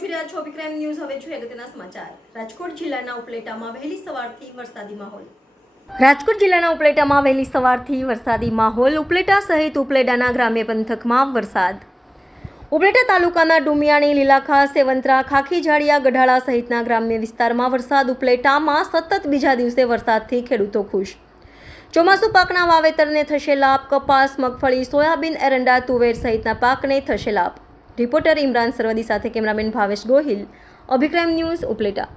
રહ્યા છો વિક્રમ ન્યૂઝ. હવે જોઈએ અગત્યના સમાચાર. રાજકોટ જિલ્લાના ઉપલેટામાં વહેલી સવારથી વરસાદી માહોલ. રાજકોટ જિલ્લાના ઉપલેટામાં વહેલી સવારથી વરસાદી માહોલ. ઉપલેટા સહિત ઉપલેટાના ગ્રામ્ય પંથકમાં વરસાદ. ઉપલેટા તાલુકાના ડુમિયાણી, લીલાખા, સેવંતરા ખાખી જાડિયા ગઢાળા સહિતના ગ્રામ્ય વિસ્તારમાં વરસાદ. ઉપલેટામાં સતત બીજા દિવસે વરસાદથી ખેડૂતો ખુશ. ચોમાસુ પાકના વાવેતરને થશે લાભ. કપાસ, મગફળી, સોયાબીન, એરંડા, તુવેર સહિતના પાકને થશે લાભ. રિપોર્ટર ઇમરાન સરવદી સાથે કેમેરામેન ભાવેશ ગોહિલ. અભિક્રમ ન્યૂઝ ઉપલેટા.